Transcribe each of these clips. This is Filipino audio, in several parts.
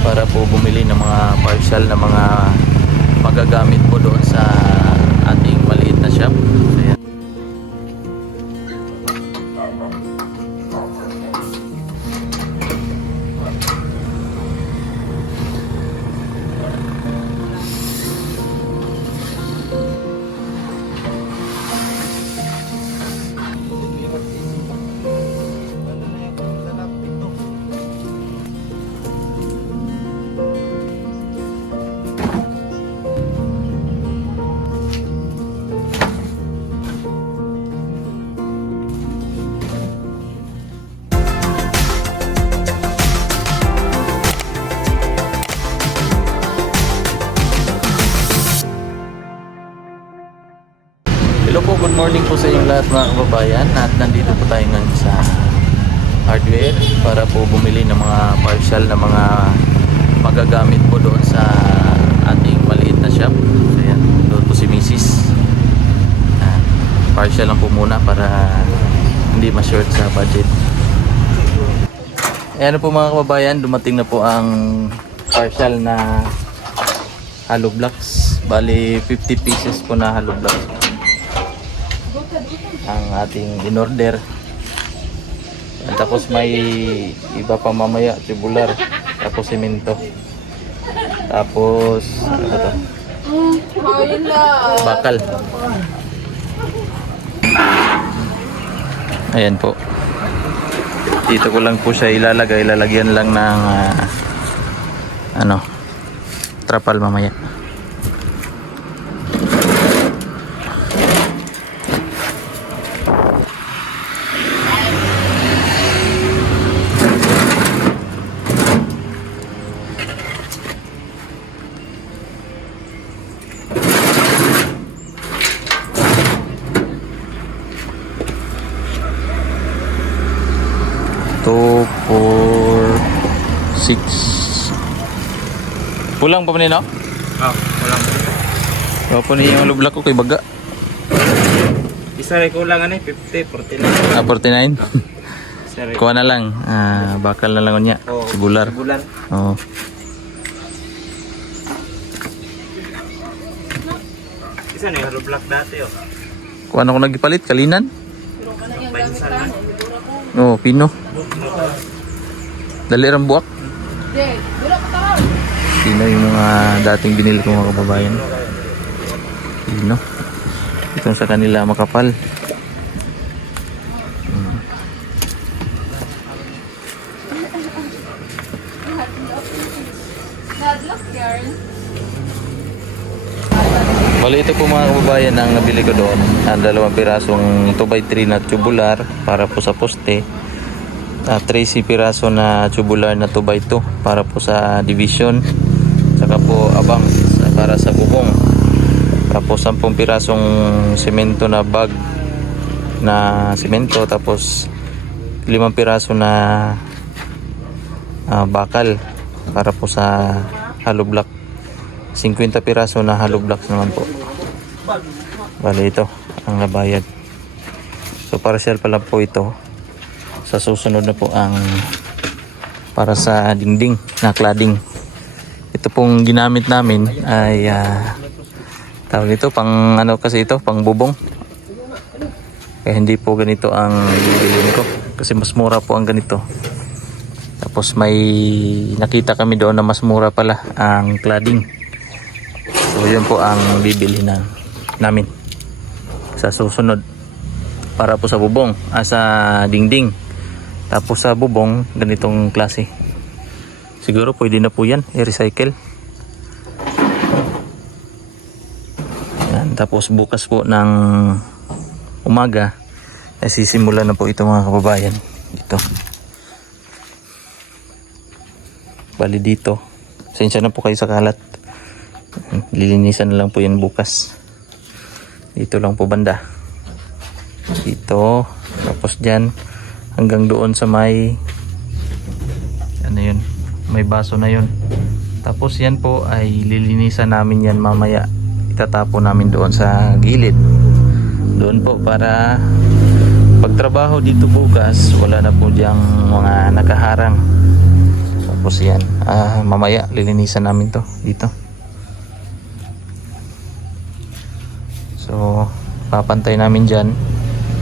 para po bumili ng mga partial na mga magagamit po doon sa ating maliit na shop. Ayan. Hello po, good morning po sa inyong lahat mga kababayan. At nandito po tayo ngayon sa hardware para po bumili ng mga partial na mga magagamit po doon sa ating maliit na shop. Ayan, doon po si Mrs. Partial lang po muna para hindi ma-short sa budget. Ayan po mga kababayan, dumating na po ang partial na hollow blocks. Bali 50 pieces po na hollow blocks ang ating in-order. Tapos may iba pa mamaya, tubular, tapos semento, tapos ano ba to? Bakal. Ayan po, dito ko lang po siya ilalagay, lalagyan lang ng trapal mamaya. Two, four, six. Pulang pa no? Kulang. O po niya yung lublak ko kay baga. Isa rin kulang 50, 49. 49? Isa rin. Kuha na lang. Bakal na lang niya. Tubular. Bulan. Oo. Isa rin, hollow block dati Kuha na ko nagipalit, kalinan. Painsan na. Oo, pino. Dali ram buwak. Pino yung mga dating binili ko mga kababayan. Pino. Itong sa kanila makapal. Bali ito po mga kababayan ang nabili ko doon. Ang 2 pirasong 2x3 na tubular para po sa poste. 13 piraso na tubular na 2x2 para po sa division. Saka po abang para sa bubong. Tapos 10 pirasong semento na bag na semento. Tapos 5 piraso na bakal para po sa hollow block. 50 piraso na hollow blocks naman po. Bali ito ang nabayad. So partial pa lang po ito. Sa susunod na po ang para sa dingding na cladding. Ito pong ginamit namin ay tawag ito pang kasi ito pang bubong. Kaya hindi po ganito ang bibilin ko kasi mas mura po ang ganito. Tapos may nakita kami doon na mas mura pala ang cladding. So yun po ang bibili namin sa susunod para po sa bubong, sa dingding. Tapos sa bubong ganitong klase. Siguro pwede na po yan i-recycle. Yan, tapos bukas po ng umaga sisimulan na po ito mga kababayan. Dito. Bali dito. Sensya na po kayo sa kalat. Lilinisan na lang po yan bukas. Dito lang po banda. Dito. Tapos dyan. Hanggang doon sa may ano yun. May baso na yun. Tapos yan po ay lilinisan namin yan mamaya. Itatapo namin doon sa gilid. Doon po para pagtrabaho dito bukas wala na po diyang mga nakaharang. Tapos yan, mamaya lilinisan namin to dito. So papantay namin dyan.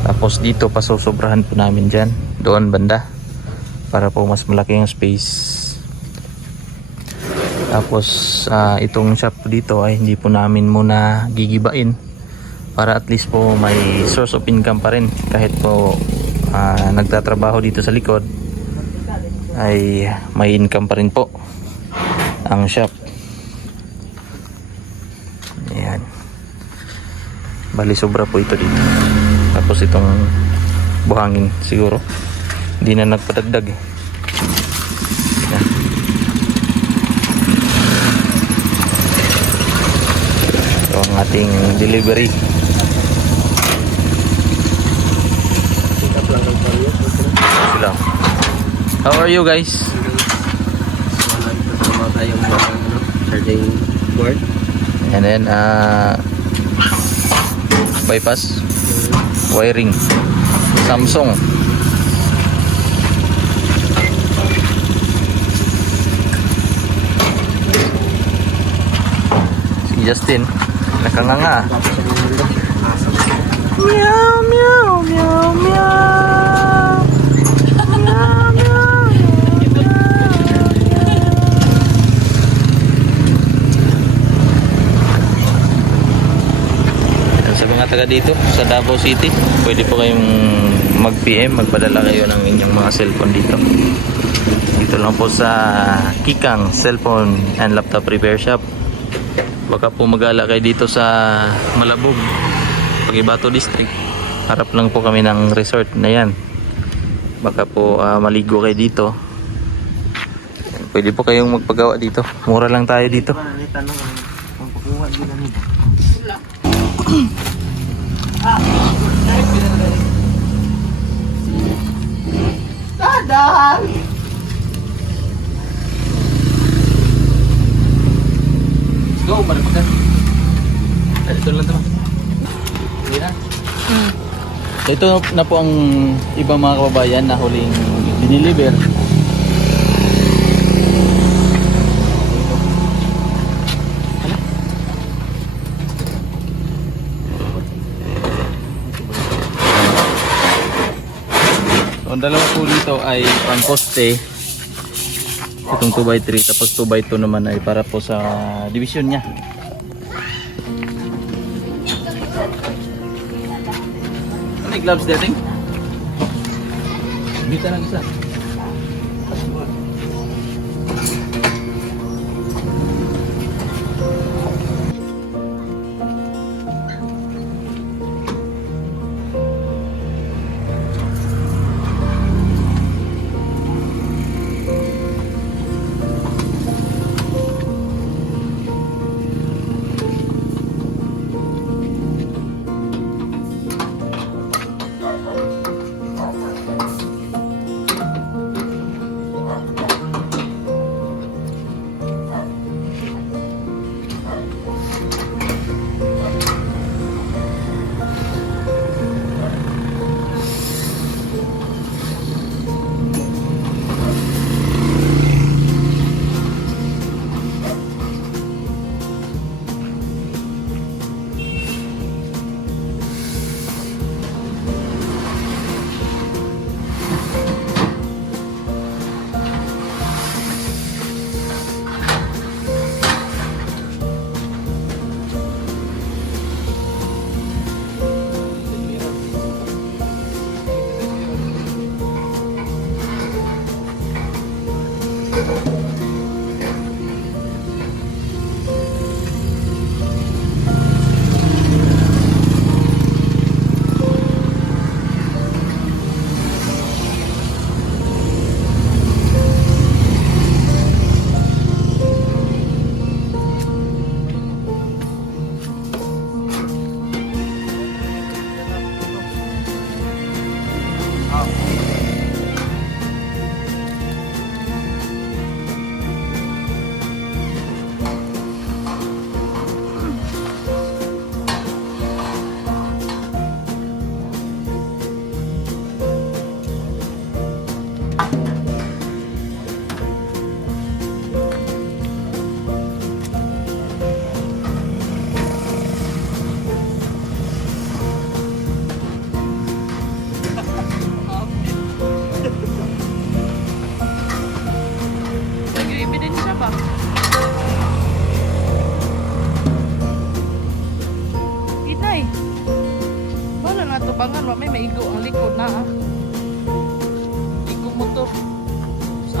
Tapos dito pasusobrahan po namin dyan, doon banda, para po mas malaki yung space. Tapos itong shop dito ay hindi po namin muna gigibain, para at least po may source of income pa rin. Kahit po nagtatrabaho dito sa likod, ay may income pa rin po ang shop. Ayan, bali sobra po ito dito. Tapos itong buhangin siguro hindi na nagpadagdag eh. Ayan. So ang ating delivery. Sila. How are you guys? Charging board. And then bypass wiring Samsung. Si Justin nakanganga. Meow meow meow meow. Meow meow. Sa mga taga dito sa Davao City, pwede po kayong mag-PM, magpadala kayo ng inyong mga cellphone dito. Dito lang po sa Kikang Cellphone and Laptop Repair Shop. Baka po magala kayo dito sa Malabog, Pagibato District. Harap lang po kami ng resort na yan. Baka po maligo kayo dito. Pwede po kayong magpagawa dito. Mura lang tayo dito. Dahan! Go, balik ka. Ito lang ito. Hindi na. Ito na po ang ibang mga kababayan na huling diniliver. Ang dalawa po dito ay pang poste. Itong 2x3, tapos 2x2 naman ay para po sa division niya. May gloves dating? Dito lang isa.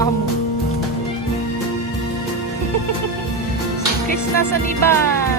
amo. Si Chris nasa liban.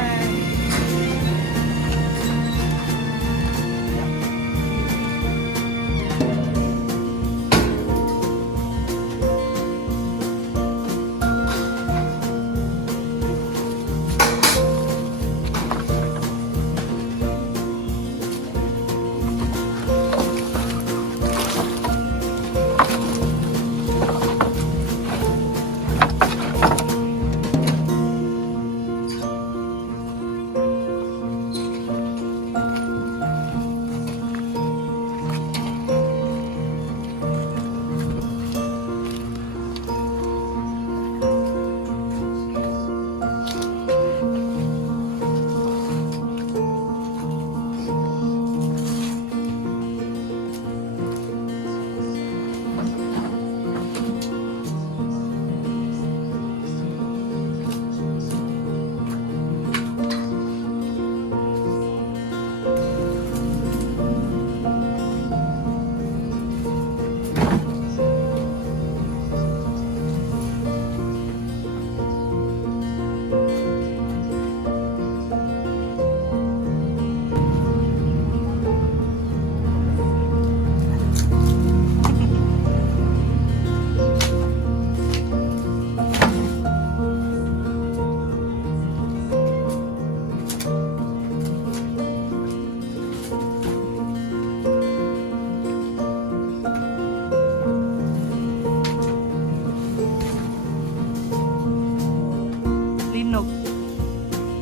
Linog.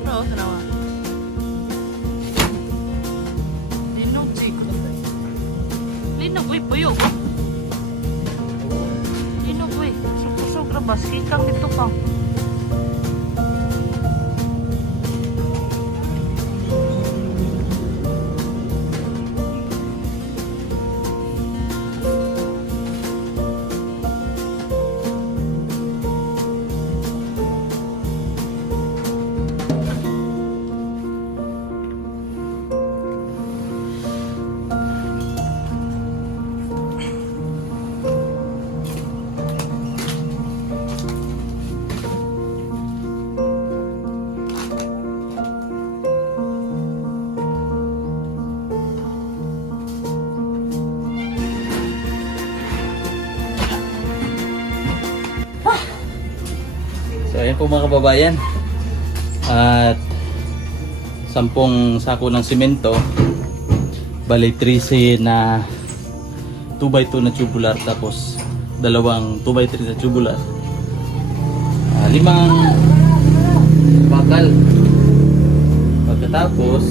Ano, sanawa? Linog, chico. Linog, uy, puyo. Linog, uy. Pusog-pusog, rabas. Kikang dito pa. So ayan po mga kababayan. At 10 sako ng simento. Bali 13 na 2x2 na tubular, tapos 2 2x3 na tubular. 5 bakal. Pagkatapos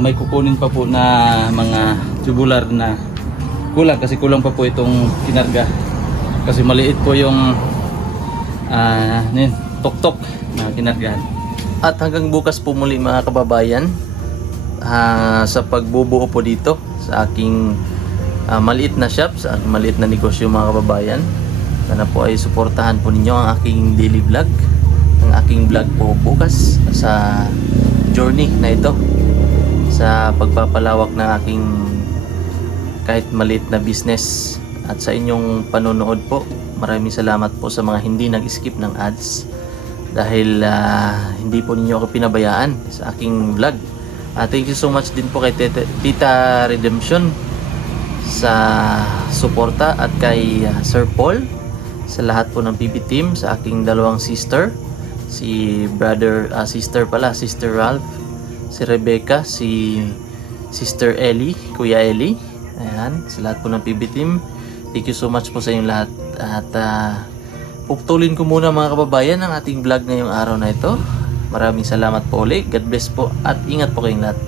may kukunin pa po na mga tubular na kulang, kasi kulang pa po itong kinarga. Kasi maliit po yung tok-tok na kinargahan. At hanggang bukas po muli mga kababayan, sa pagbubuo po dito sa aking maliit na shop, sa aking maliit na negosyo mga kababayan. Sana po ay suportahan po ninyo ang aking daily vlog, ang aking vlog po bukas sa journey na ito, sa pagpapalawak ng aking kahit maliit na business. At sa inyong panonood po, maraming salamat po sa mga hindi nag-skip ng ads, dahil hindi po ninyo ako pinabayaan sa aking vlog. Thank you so much din po kay Tita Redemption sa suporta, at kay Sir Paul, sa lahat po ng PB team, sa aking dalawang sister, si sister Ralph, si Rebecca, si Sister Ellie, Kuya Ellie. Ayan, sa lahat po ng PB team, thank you so much po sa inyong lahat. At puputulin ko muna mga kababayan ang ating vlog ngayong araw na ito. Maraming salamat po ulit. God bless po at ingat po kayong lahat.